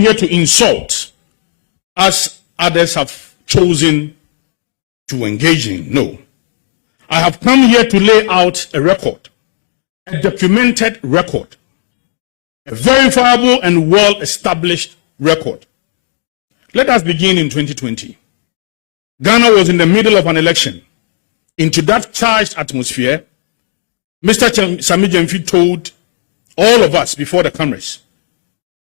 here to insult as others have chosen to engage in. No. I have come here to lay out a record, a documented record, a verifiable and well-established record. Let us begin in 2020. Ghana was in the middle of an election. Into that charged atmosphere, Mr. Sammy Gyamfi told all of us before the cameras,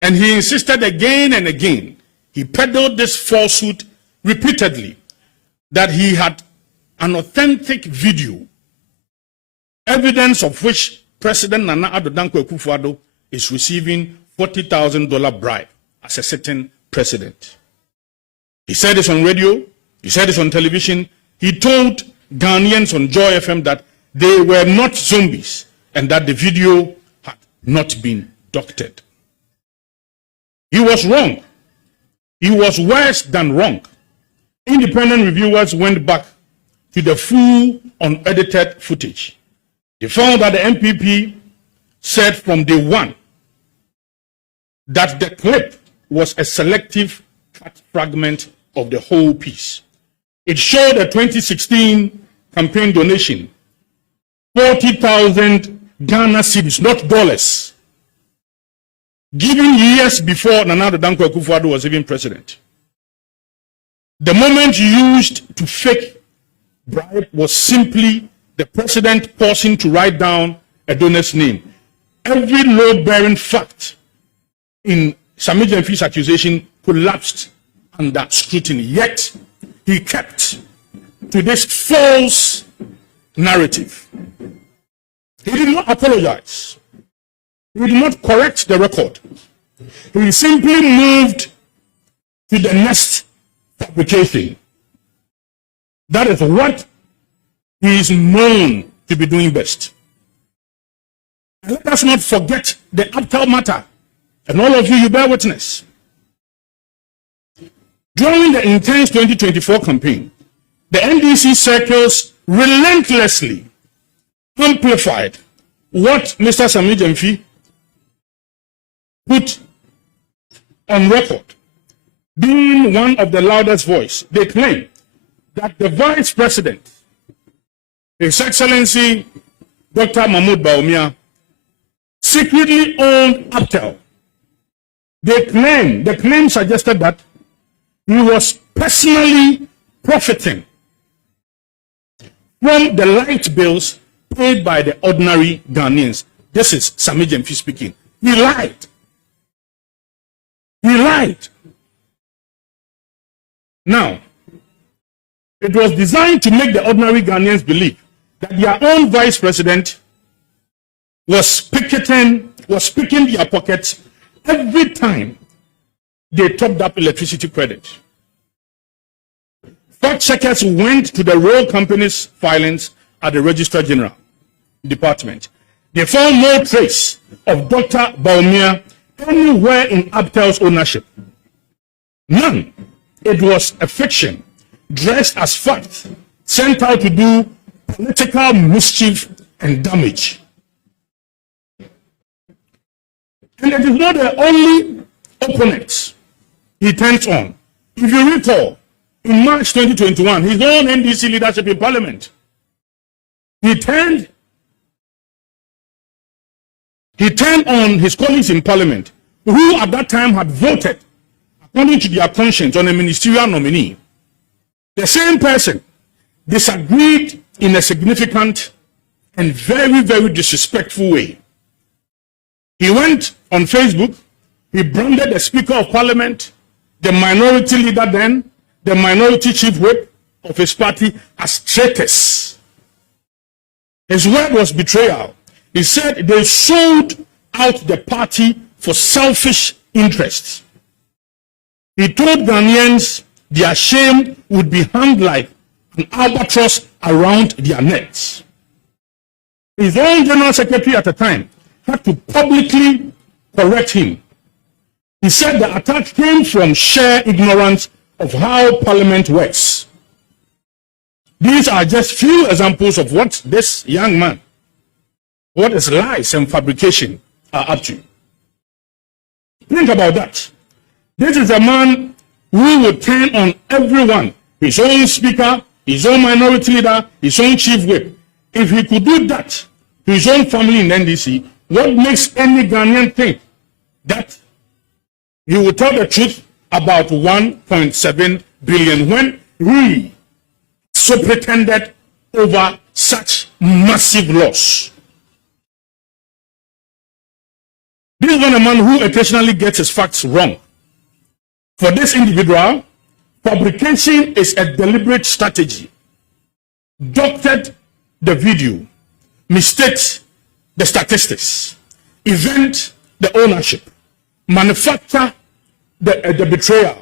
and he insisted again and again, he peddled this falsehood repeatedly, that he had an authentic video, evidence of which President Nana Addo Dankwa Akufo-Addo is receiving $40,000 bribe as a sitting president. He said this on radio, he said this on television. He told Ghanaians on Joy FM that they were not zombies and that the video had not been doctored. He was wrong. He was worse than wrong. Independent reviewers went back to the full unedited footage. They found that the NPP said from day one that the clip was a selective cut fragment of the whole piece. It showed a 2016 campaign donation, 40,000 Ghana cedis, not dollars, given years before Nana Addo Dankwa Akufo-Addo was even president. The moment used to fake bribe was simply the president pausing to write down a donor's name. Every load-bearing fact in Sammy Gyamfi's accusation collapsed under scrutiny, yet he kept to this false narrative. He did not apologize. He did not correct the record. He simply moved to the next fabrication. That is what he is known to be doing best. And let us not forget the Abtal matter. And all of you, you bear witness. During the intense 2024 campaign, the NDC circles relentlessly amplified what Mr. Sammy Gyamfi put on record. Being one of the loudest voice, they claim that the Vice President, His Excellency Dr. Mahmoud Bawumia, secretly owned Abtel. The claim suggested that he was personally profiting from the light bills paid by the ordinary Ghanaians. This is Sammy Gyamfi speaking. He lied. He lied. Now, it was designed to make the ordinary Ghanaians believe that their own vice president was picking their pockets every time they topped up electricity credit. Fact checkers went to the royal company's filings at the Registrar General Department. They found no trace of Dr. Bawumia anywhere in Abtel's ownership. None. It was a fiction, dressed as fact, sent out to do political mischief and damage. And it is not the only opponent he turns on. If you recall, in March 2021, his own NDC leadership in Parliament, he turned on his colleagues in Parliament, who at that time had voted according to their conscience on a ministerial nominee. The same person disagreed in a significant and very, very disrespectful way. He went on Facebook, he branded the Speaker of Parliament, the minority leader then, the minority chief whip of his party as traitors. His word was betrayal. He said they sold out the party for selfish interests. He told Ghanaians their shame would be hung like an albatross around their necks. His own general secretary at the time had to publicly correct him. He said the attack came from sheer ignorance of how Parliament works. These are just few examples of what this young man, what his lies and fabrication are up to. Think about that. This is a man who would turn on everyone, his own speaker, his own minority leader, his own chief whip. If he could do that to his own family in NDC, what makes any Ghanaian think that he will tell the truth about 1.7 billion when he so pretended over such massive loss? This is not a man who occasionally gets his facts wrong. For this individual, fabrication is a deliberate strategy. Doctored the video, mistakes the statistics, invent the ownership, manufacture the betrayal,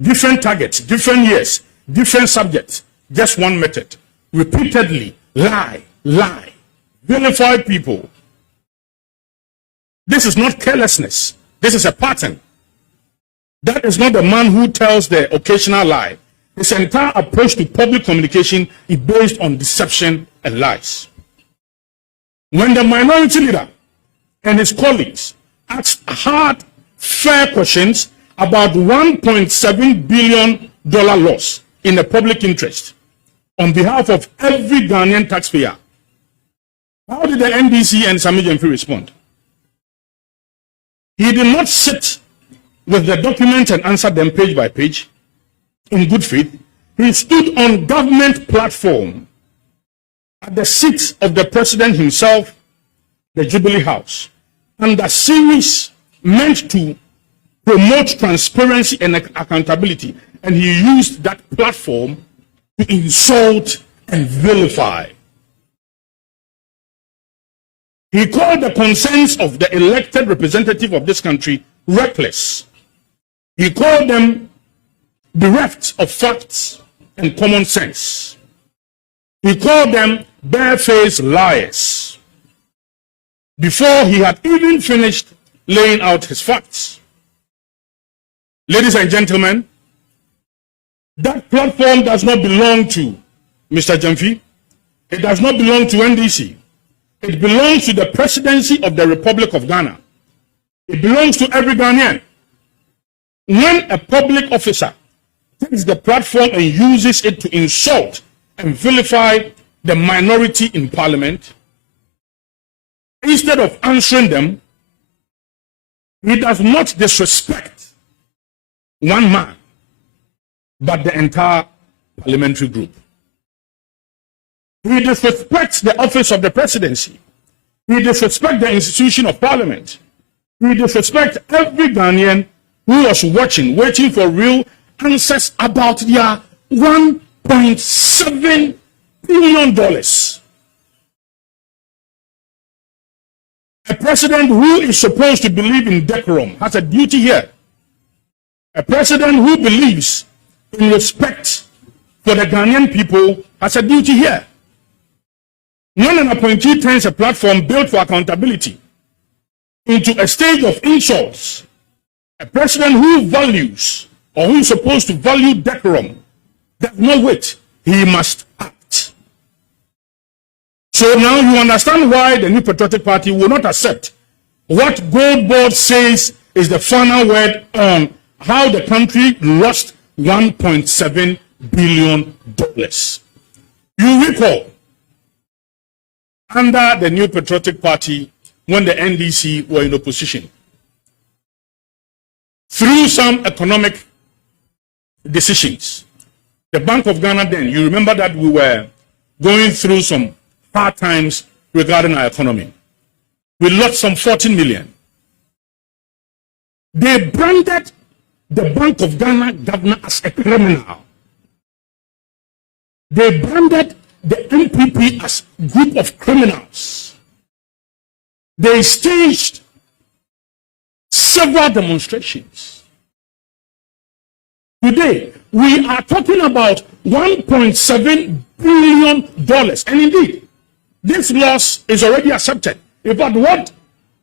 different targets, different years, different subjects, just one method. Repeatedly lie, vilify people. This is not carelessness. This is a pattern. That is not the man who tells the occasional lie. His entire approach to public communication is based on deception and lies. When the minority leader and his colleagues asked hard, fair questions about $1.7 billion loss in the public interest on behalf of every Ghanaian taxpayer, how did the NDC and Sammy Gyamfi respond? He did not sit with the documents and answer them page by page in good faith. He stood on government platform at the seat of the president himself, the Jubilee House, and a series meant to promote transparency and accountability. And he used that platform to insult and vilify. He called the concerns of the elected representative of this country reckless. He called them bereft of facts and common sense. He called them barefaced liars before he had even finished laying out his facts. Ladies and gentlemen, that platform does not belong to Mr. Gyamfi. It does not belong to NDC. It belongs to the presidency of the Republic of Ghana. It belongs to every Ghanaian. When a public officer takes the platform and uses it to insult and vilify the minority in parliament, instead of answering them, he does not disrespect one man, but the entire parliamentary group. He disrespects the office of the presidency. He disrespects the institution of parliament. He disrespects every Ghanaian who was watching, waiting for real answers about their $1.7 billion. A president who is supposed to believe in decorum has a duty here. A president who believes in respect for the Ghanaian people has a duty here. When an appointee turns a platform built for accountability into a stage of insults, a president who values or who is supposed to value decorum does not wait. He must act. So now you understand why the New Patriotic Party will not accept what Goldboard says is the final word on how the country lost $1.7 billion. You recall, under the New Patriotic Party, when the NDC were in opposition, through some economic decisions, the Bank of Ghana then, you remember that we were going through some hard times regarding our economy. We lost some 14 million. They branded the Bank of Ghana governor as a criminal. They branded the NPP as a group of criminals. They staged several demonstrations. Today, we are talking about $1.7 billion. And indeed, this loss is already accepted. In fact, what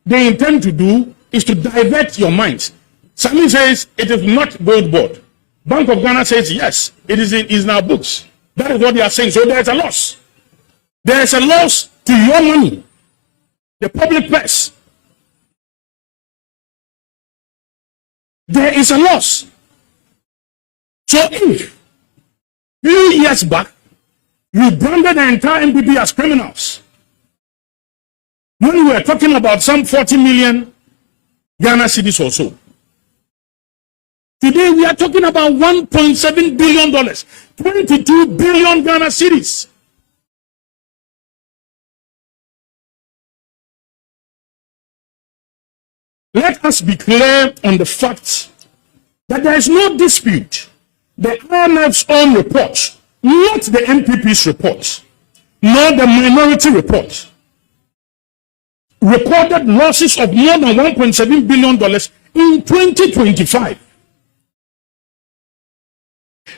they intend to do is to divert your minds. Sammy says it is not Goldboard. Bank of Ghana says yes, it is in our books. That is what they are saying. So there is a loss. There is a loss to your money, the public purse. there is a loss. So if few years back, you branded the entire NPP as criminals, when we were talking about some 40 million Ghana cedis or so, today we are talking about $1.7 billion, 22 billion Ghana cedis. Let us be clear on the fact that there is no dispute. The IMF's own report, not the NPP's report, nor the minority report, recorded losses of more than $1.7 billion in 2025.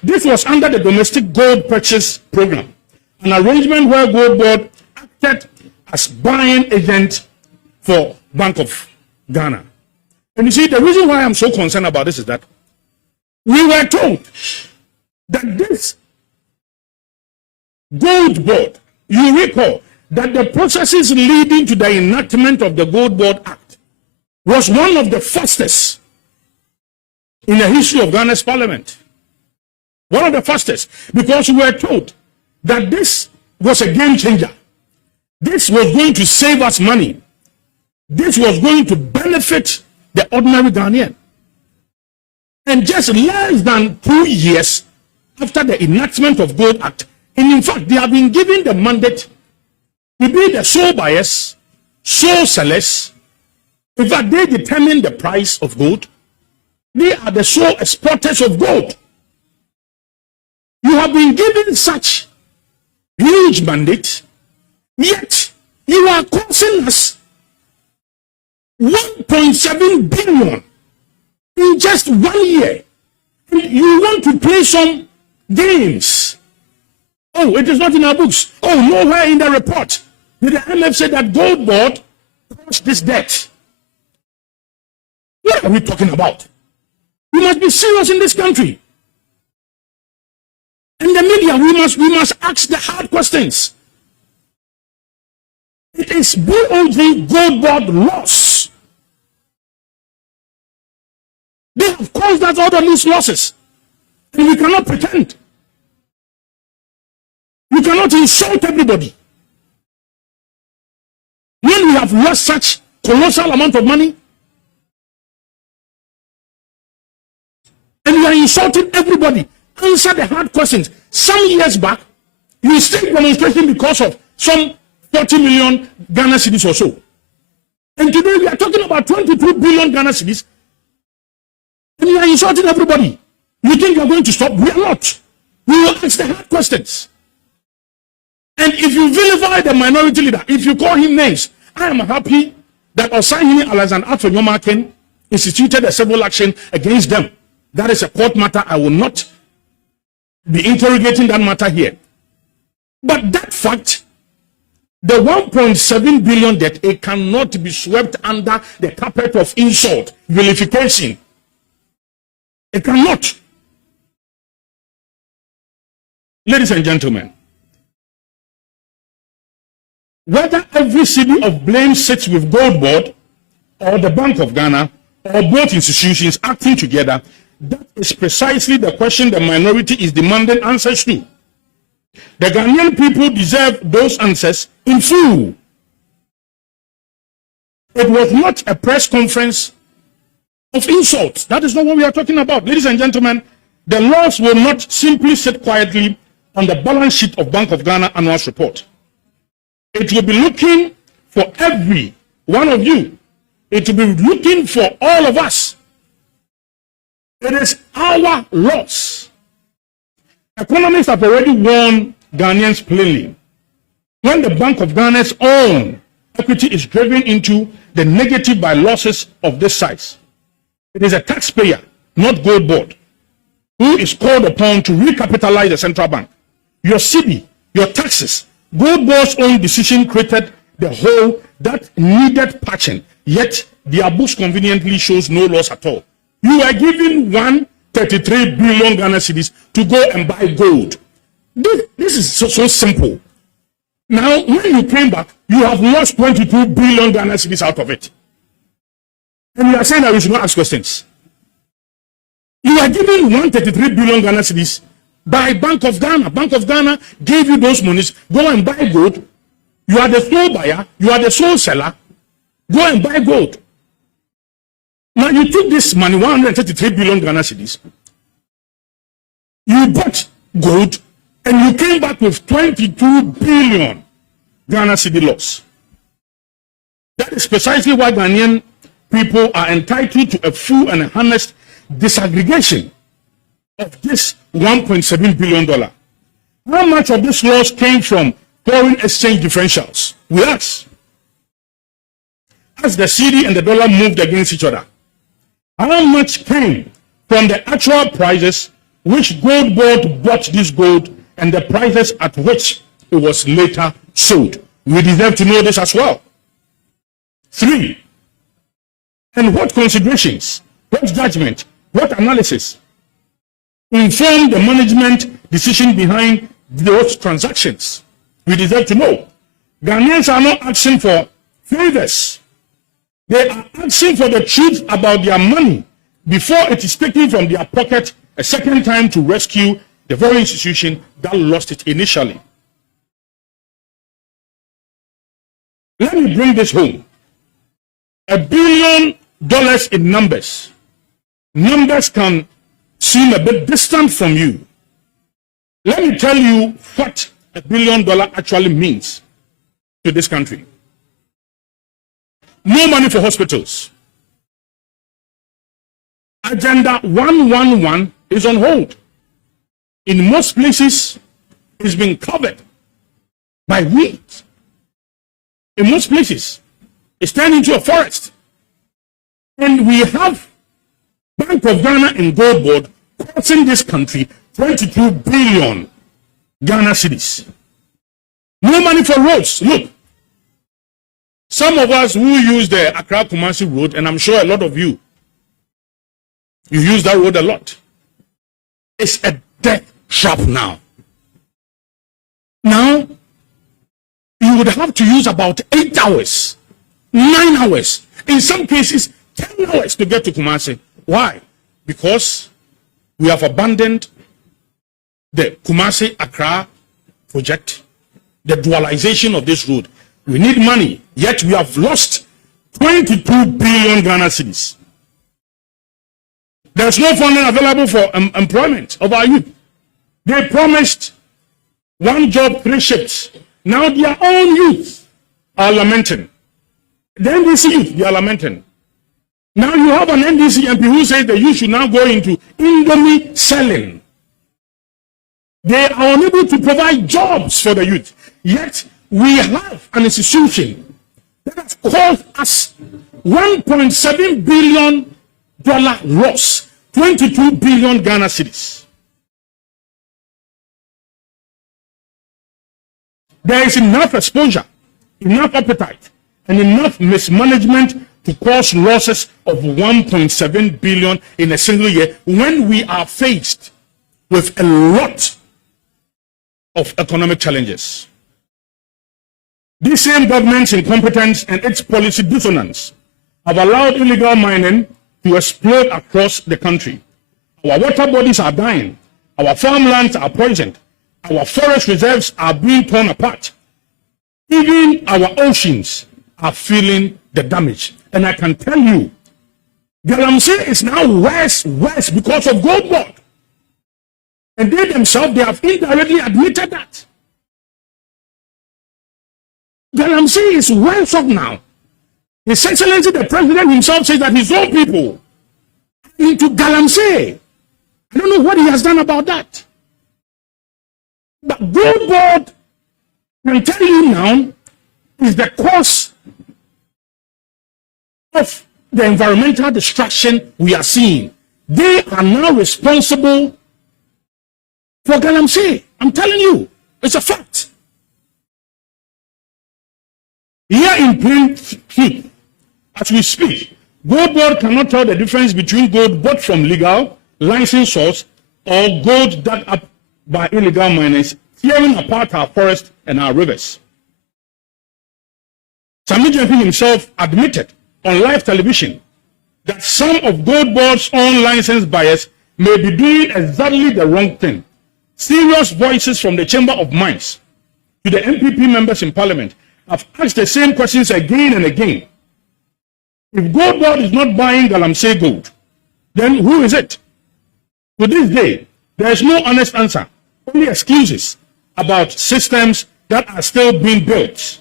This was under the domestic gold purchase program, an arrangement where Gold Board acted as buying agent for Bank of Ghana. And you see, the reason why I'm so concerned about this is that we were told that this Gold Board, you recall that the processes leading to the enactment of the Gold Board Act was one of the fastest in the history of Ghana's parliament. One of the fastest, because we were told that this was a game changer. This was going to save us money. This was going to benefit the ordinary Ghanaian. And just less than 2 years after the enactment of Gold Act, and in fact, they have been given the mandate to be the sole buyers, sole sellers. In fact, they determine the price of gold. They are the sole exporters of gold. You have been given such huge mandate, yet you are causing us 1.7 billion in just 1 year. You want to play some games. Oh, it is not in our books. Oh, nowhere in the report did the IMF say that Gold Board caused this debt. What are we talking about? We must be serious in this country. In the media, we must ask the hard questions. It is BOG Gold Board loss. They have caused us all these losses. And we cannot pretend. We cannot insult everybody. When we have lost such colossal amount of money, and we are insulting everybody, answer the hard questions. Some years back, you stayed demonstration because of some 40 million Ghana cedis or so. And today we are talking about 22 billion Ghana cedis. And you are insulting everybody. You think you are going to stop? We are not. We will ask the hard questions. And if you vilify the minority leader, if you call him names, I am happy that Osahini Alexander Atonyoma instituted a civil action against them. That is a court matter. I will not be interrogating that matter here. But that fact, the 1.7 billion debt, it cannot be swept under the carpet of insult, vilification. It cannot. Ladies and gentlemen, whether every city of blame sits with Gold Board or the Bank of Ghana or both institutions acting together, that is precisely the question the minority is demanding answers to. The Ghanaian people deserve those answers in full. It was not a press conference of insults. That is not what we are talking about. Ladies and gentlemen, the loss will not simply sit quietly on the balance sheet of Bank of Ghana annual report. It will be looking for every one of you. It will be looking for all of us. It is our loss. Economists have already warned Ghanaians plainly. When the Bank of Ghana's own equity is driven into the negative by losses of this size, it is a taxpayer, not Gold Board, who is called upon to recapitalize the central bank. Your city, your taxes, Gold Board's own decision created the hole that needed patching, yet their books conveniently shows no loss at all. You are given 133 billion Ghana cedis to go and buy gold. This is so simple. Now, when you came back, you have lost 22 billion Ghana cedis out of it. And you are saying that we should not ask questions. are given 133 billion Ghana cedis by Bank of Ghana. Bank of Ghana gave you those monies. Go and buy gold. You are the sole buyer. You are the sole seller. Go and buy gold. Now you took this money, 133 billion Ghana cedis. You bought gold and you came back with 22 billion Ghana cedi loss. That is precisely why Ghanaian people are entitled to a full and honest disaggregation of this $1.7 billion. How much of this loss came from foreign exchange differentials? We ask. As the cedi and the dollar moved against each other, how much came from the actual prices which Gold Board bought this gold and the prices at which it was later sold? We deserve to know this as well. 3. And what considerations, what judgment, what analysis informed the management decision behind those transactions? We deserve to know. Ghanaians are not asking for favors. They are asking for the truth about their money before it is taken from their pocket a second time to rescue the very institution that lost it initially. Let me bring this home. $1 billion in numbers. Numbers can seem a bit distant from you. Let me tell you what $1 billion actually means to this country. No money for hospitals. Agenda 111 is on hold. In most places, it's been covered by weeds. In most places, it's turned into a forest. And we have Bank of Ghana and Gold Board costing this country 22 billion Ghana cedis. No money for roads. Look, some of us who use the Accra Kumasi road, and I'm sure a lot of you use that road a lot. It's a death trap now. Now, you would have to use about 8 hours, 9 hours, in some cases 10 hours to get to Kumasi. Why? Because we have abandoned the Kumasi-Accra project, the dualization of this road. We need money, yet we have lost 22 billion Ghana cedis. There's no funding available for employment of our youth. They promised 1 job, 3 shifts. Now their own youth are lamenting. The NDC youth, they are lamenting. Now you have an NDC MP who says that you should now go into Indomie selling. They are unable to provide jobs for the youth. Yet we have an institution that has caused us $1.7 billion loss, 22 billion Ghana cedis. There is enough exposure, enough appetite, and enough mismanagement to cause losses of 1.7 billion in a single year when we are faced with a lot of economic challenges. These same government's incompetence and its policy dissonance have allowed illegal mining to explode across the country. Our water bodies are dying. Our farmlands are poisoned. Our forest reserves are being torn apart. Even our oceans are feeling the damage. And I can tell you, Galamsey is now worse because of Gold Board. And they themselves, they have indirectly admitted that. Galamsey is worse off now. His Excellency, the President himself, says that his own people are into Galamsey. I don't know what he has done about that. But Gold Board, can tell you now, is the cause of the environmental destruction we are seeing. They are now responsible for Galamsey. I'm telling you, it's a fact. Here in plain truth, as we speak, Gold Board cannot tell the difference between gold bought from legal, licensed source, or gold dug up by illegal miners, tearing apart our forests and our rivers. Sammy Gyamfi himself admitted on live television that some of Gold Board's own licensed buyers may be doing exactly the wrong thing. Serious voices from the Chamber of Mines to the NPP members in Parliament have asked the same questions again and again. If Gold Board is not buying Galamsey gold, then who is it? To this day, there is no honest answer, only excuses about systems that are still being built,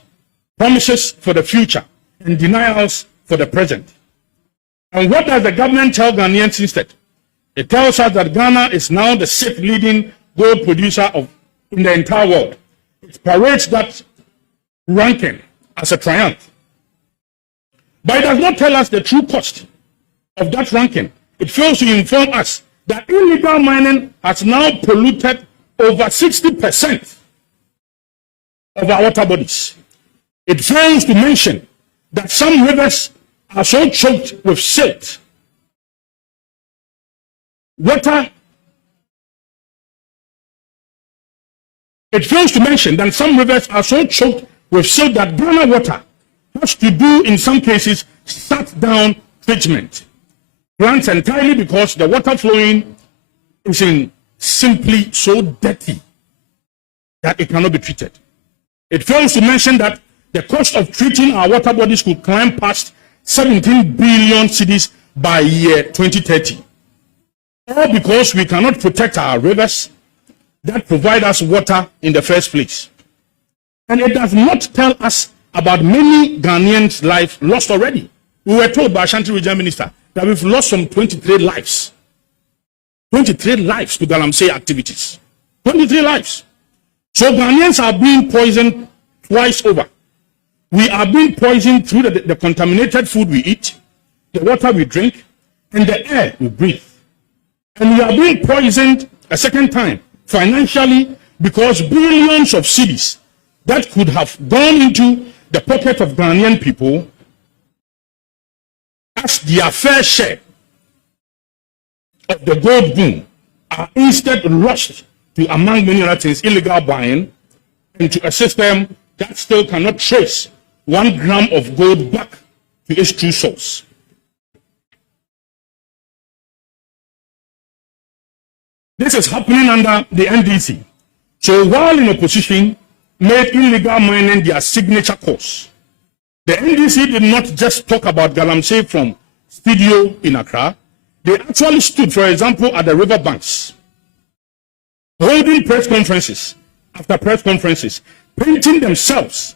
promises for the future, and denials for the present. And what does the government tell Ghanaians instead? It tells us that Ghana is now the sixth leading gold producer in the entire world. It parades that ranking as a triumph. But it does not tell us the true cost of that ranking. It fails to inform us that illegal mining has now polluted over 60% of our water bodies. It fails to mention that some rivers are so choked with silt. It fails to mention that some rivers are so choked with silt that Ghana water has to do, in some cases, shut down treatment plants entirely because the water flowing is simply so dirty that it cannot be treated. It fails to mention that the cost of treating our water bodies could climb past 17 billion cedis by year 2030. All because we cannot protect our rivers that provide us water in the first place. And it does not tell us about many Ghanaians' lives lost already. We were told by Ashanti Regional Minister that we've lost some 23 lives. 23 lives to Galamsey activities. 23 lives. So Ghanaians are being poisoned twice over. We are being poisoned through the contaminated food we eat, the water we drink, and the air we breathe. And we are being poisoned a second time financially because billions of cedis that could have gone into the pocket of Ghanaian people as their fair share of the gold boom are instead rushed to, among many other things, illegal buying into a system that still cannot trace 1 gram of gold back to its true source. This is happening under the NDC. So while in opposition, made illegal mining their signature course, the NDC did not just talk about Galamsey from studio in Accra. They actually stood, for example, at the river banks, holding press conferences after press conferences, painting themselves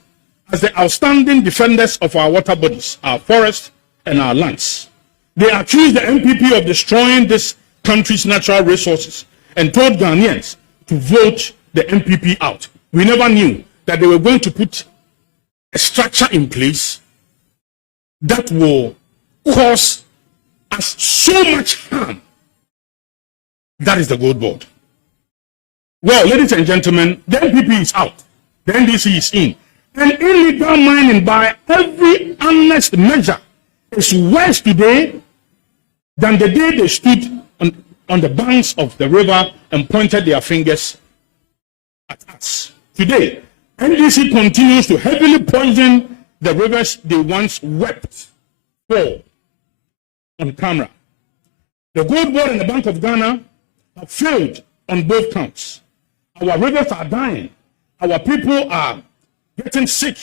as the outstanding defenders of our water bodies, our forests, and our lands. They accused the NPP of destroying this country's natural resources and told Ghanaians to vote the NPP out. We never knew that they were going to put a structure in place that will cause us so much harm. That is the Gold Board. Well, ladies and gentlemen, the NPP is out. The NDC is in. And illegal mining by every honest measure is worse today than the day they stood on the banks of the river and pointed their fingers at us. Today, NDC continues to heavily poison the rivers they once wept for on camera. The Gold Board and the Bank of Ghana have failed on both counts. Our rivers are dying. Our people are getting sick.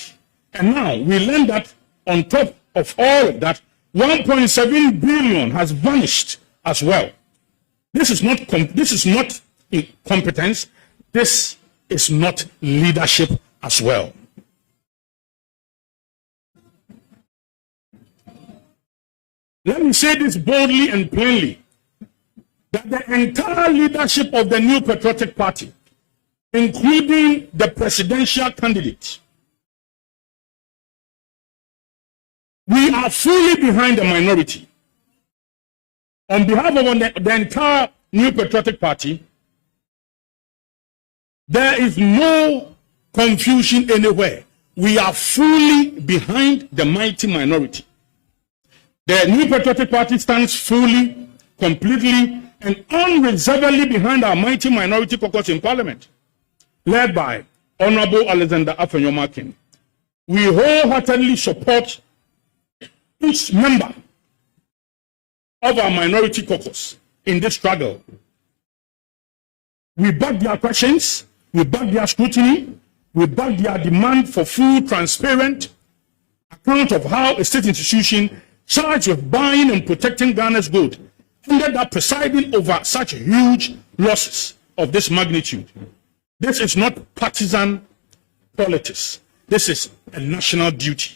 And now we learn that on top of all of that, 1.7 billion has vanished as well. This is not incompetence. This is not leadership as well. Let me say this boldly and plainly, that the entire leadership of the New Patriotic Party, including the presidential candidate, we are fully behind the minority. On behalf of the entire New Patriotic Party, there is no confusion anywhere. We are fully behind the mighty minority. The New Patriotic Party stands fully, completely, and unreservedly behind our mighty minority caucus in Parliament, led by Honorable Alexander Afenyomakin. We wholeheartedly support each member of our minority caucus in this struggle. We back their questions, we back their scrutiny, we back their demand for full, transparent account of how a state institution charged with buying and protecting Ghana's gold ended up presiding over such huge losses of this magnitude. This is not partisan politics. This is a national duty.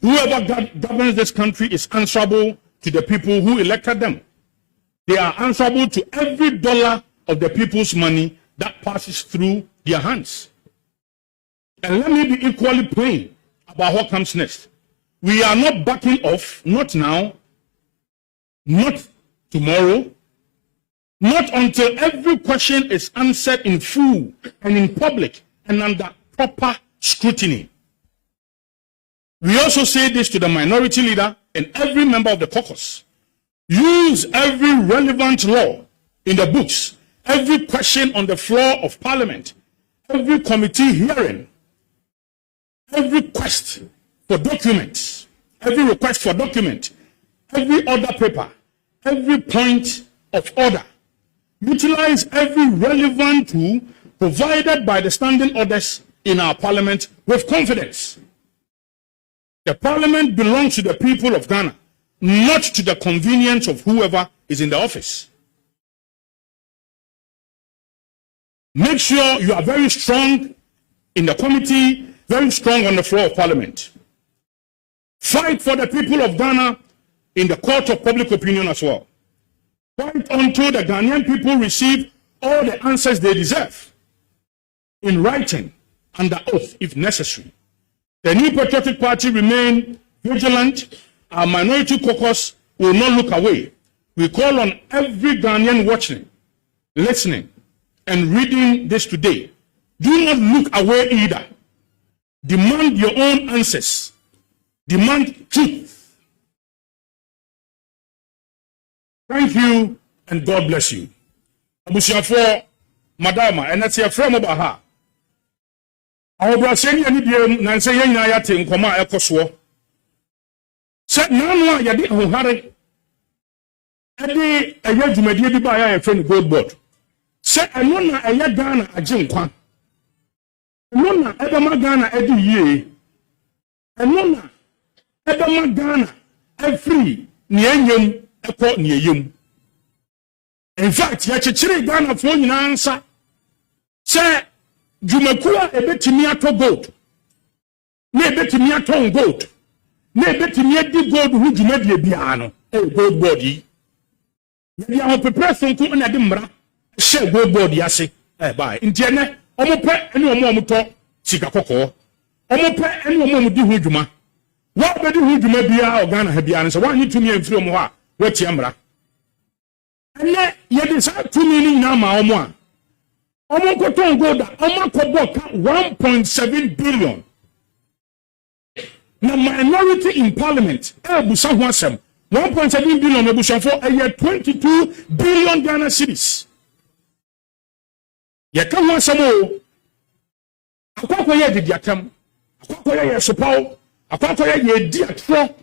Whoever governs this country is answerable to the people who elected them. They are answerable to every dollar of the people's money that passes through their hands. And let me be equally plain about what comes next. We are not backing off, not now, not tomorrow, not until every question is answered in full and in public and under proper scrutiny. We also say this to the minority leader and every member of the caucus. Use every relevant law in the books, every question on the floor of Parliament, every committee hearing, every request for documents, every order paper, every point of order. Utilize every relevant tool provided by the standing orders in our Parliament with confidence. The Parliament belongs to the people of Ghana, not to the convenience of whoever is in the office. Make sure you are very strong in the committee, very strong on the floor of Parliament. Fight for the people of Ghana in the court of public opinion as well. Fight until the Ghanaian people receive all the answers they deserve, in writing, under oath if necessary. The New Patriotic Party remain vigilant. Our minority caucus will not look away. We call on every Ghanaian watching, listening, and reading this today. Do not look away either. Demand your own answers. Demand truth. Thank you and God bless you. Abusiafo Madama, and that's your friend over her. Our braseni ani die nanse yen na yate nkoma ekoso. Se nanu a yade hohare. Ede eya dwumadie bi ba ya friend gold board. Se eno na eya Ghana agye nkwa. Eno na ebe ma Ghana edi yie. Eno na ebe ma Ghana every ne enyem ekọ ne eyem. In fact, ya chichiri Ghana fo nyina nsa. Se Jumakua ebetimi ato gold. Ne ebetimi ato gold. Ne ebetimi edi gold hu jumadie bia no. Gold board yi. Ya ho prepare sonko na de mra. Share gold board yase. Bye. Nti ene omo pe ene omo to sika kokko. Omo pe ene omo di hu juma. Wa be di hu juma bia o Ghana ha bia no so wa nyi tumi amfiri omo ha. Wa tie mra. Ene ye de sa tumi ni na ma omo a. Omo koton gold omo kobo ka 1.7 billion. Na minority in parliament busa ho asem 1.7 billion ebusa for a year 22 billion Ghana cedis. Ye ka ho asem o akoko ye de diatam akoko ye sopaw akoko ye di atro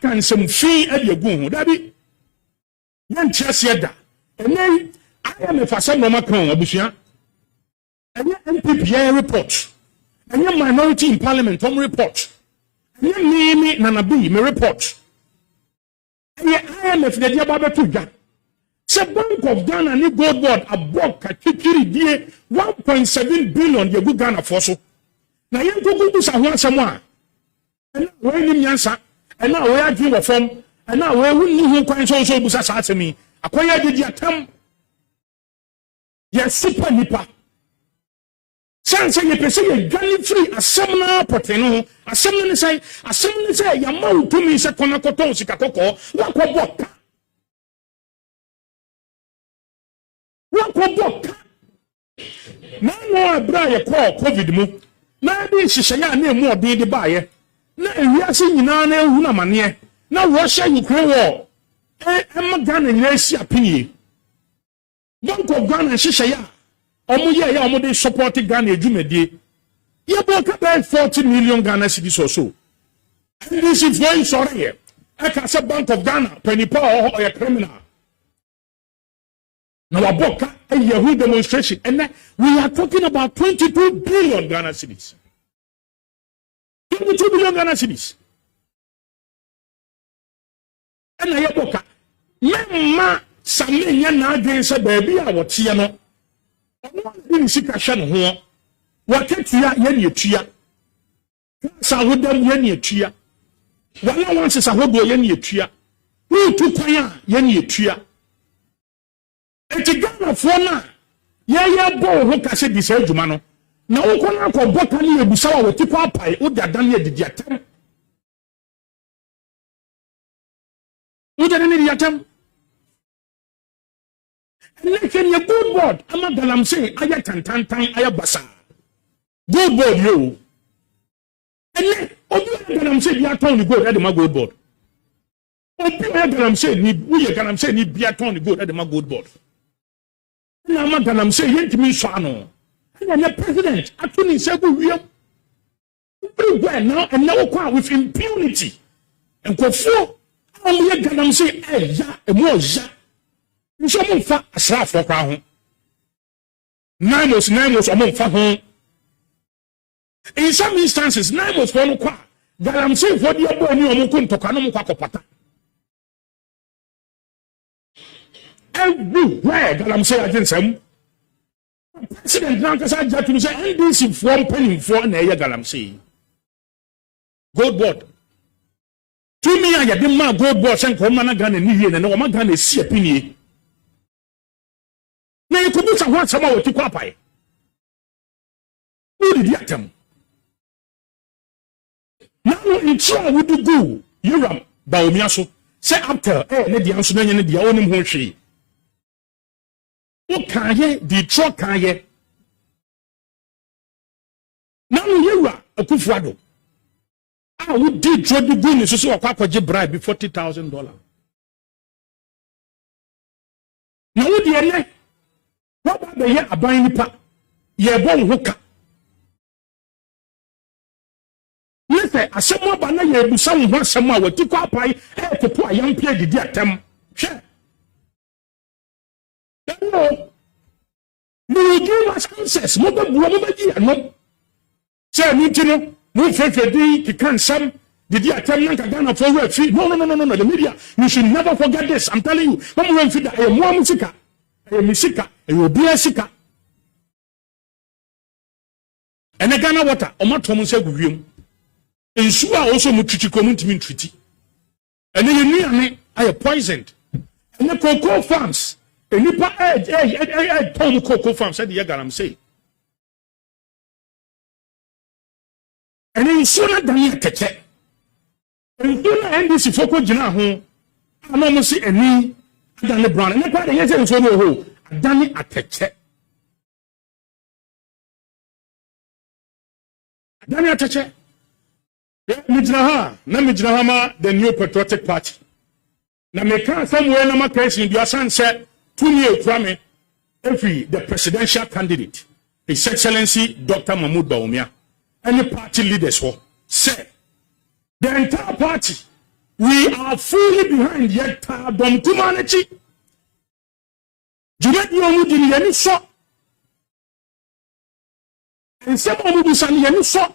kan sem fi e de egu ho da bi yan tiase da ene IMF asem no makan abusia ene NPP report ene minority in parliament report ene nana bi me report ene IMF de dia ba betu dwa se Bank of Ghana ni gold board abok ka twitwiri die 1.7 billion ye gu Ghana for so na yen kogu bu sa ho asem a ene we ni nyansa ene we adwi wo fom ene we wunni hu kwan so bu sa asemi akoya de dia tam ye super nipa sanse ye pese ye gani free asemna poteno asemna ni say ya ma utumi se kona koton sika kokko wa ko boka na no abra ye ko covid mu na bi hihyeya na emu odin de baaye na ewiase nyina na ehu na mane na Russia Ukraine war em Ghana nyina si apini Bank of Ghana hihyeya omo ye ya omo de support Ghana edwumadie ye boka by 40 million Ghana cedis or so and this is very sorry e ka say Bank of Ghana penipa or a criminal Now, a Yahoo demonstration, and we are talking about 22 billion Ghana cedis. 22 billion Ghana cedis. And I boka, Mamma, Sammy Gyamfi, baby, I was here. No, didn't see Kashan here. What can't you Yen? Sahodam Yen. What I want is a hobo Yen. Who took Yen? Eti Ghana for na ya bo ho kase di se adwuma no na wo kona ko boka ni ebusa wa woti kwa pai wo da dan ye didi atem wo da ni didi atem ene ken ye good board ama galam say aya tantantan aya basa good board yo ene obi galam say bi aton ni gold e de ma good board obi galam say ni buye galam say ni bi aton ni gold e de ma good board. I'm saying, yet me shano. And the president, actually, said, we are everywhere now and now with impunity. And go for, I'm saying, eh, ya, a more ya. You shall move far as half for crown. Nine was among far home. In some instances, nine was one qua. That I'm saying, what you are born, you are moving to Kanum Kakopata. Everywhere that I'm saying against him, President Nankasa Jatu say, NDC for penny for an area that I'm saying. Gold board. To me, I didn't my gold board and Commander Gun and Nian and no man can see a penny. Now you could do some somehow to Quapai. Who did you attempt? Now in try would you go? Europe, Baumiaso, say after, the answer, and the own home she. What can ye, the truck can ye? Now you are a Kufwado. I would did try to do this so a papa bribe be $40,000. Now would you what about the year a buying pa? Ye born hooker. Listen, a summer banana ye be someone somewhere with two pie to put a young player the attempt. Sure. No, you give us answers. Mother, no. Say, no, move for the can some. Did you attempt to Ghana for a fee? No. The media, you should never forget this. I'm telling you, come on, feed a more musica, a musica, a will be a sika. And a Ghana water, or not Thomas William. And sure also Mutuchi community treaty. And then you knew I are poisoned. And the cocoa farms. And you Tom Cocoa Farm said the Yagar, I'm saying. And then sooner than you catch it. And sooner end this if you could home. I don't see any Danny Brown. And the party is so no Danny at it. Danny at it. Mijnahama, the new patriotic party. Now, me can't somewhere no more case in your son said. 2 years Kwame, the presidential candidate, His Excellency Dr. Mahmoud Bawumia, and the party leaders said, the entire party, we are fully behind yet Dom Kumanechi. Juliet Yomudi Yeni saw, and some of the San Yeni saw.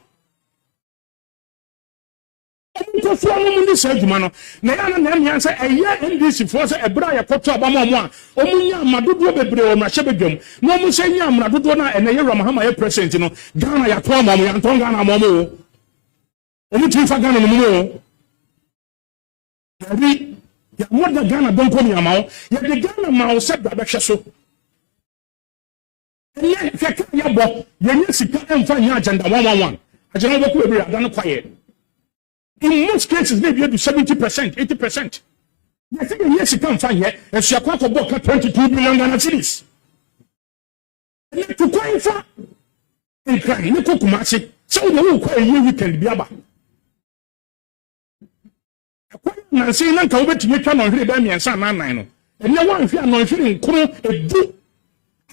Because one woman said, Mano, Nayana say, a year in this force a briar cotta Bama, Omunya Madudo Bebre or Mashebegum, no Musaya Madudona and a year Mahama present, you know, Ghana Yatoma, Yantongana Momo, Omuchi Fagana Momo. What the Ghana don't call me a mouth, yet the Ghana mouse said that Shaso. And yet, Yabo, Yanisika and Fine Agenda 111. I don't know what we are quiet. In most cases, maybe up to 70%, 80%. I think yes, you can't find here, and she acquired about 22 billion Ghana cedis. And to quite far, and crying, no Kumasi, so the whole quite a year weekend be about. I'm saying, I'm going to make one on Rebellion and San Nine. And no one, if you are not feeling cool, a do.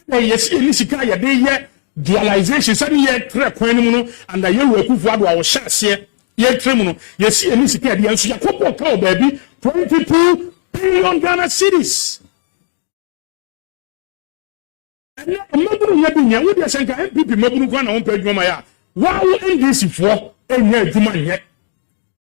Yes, in this Sikaya, they yet dualization, suddenly yet, and the year we could our shots here. Yet criminal, yes, and this is a couple of cow, baby, 22 billion Ghana cedis. mabunu nya bi nya wo de senka MPP mabunu kwa na won pa adwuma ya wa wo NDC fo enya adwuma nye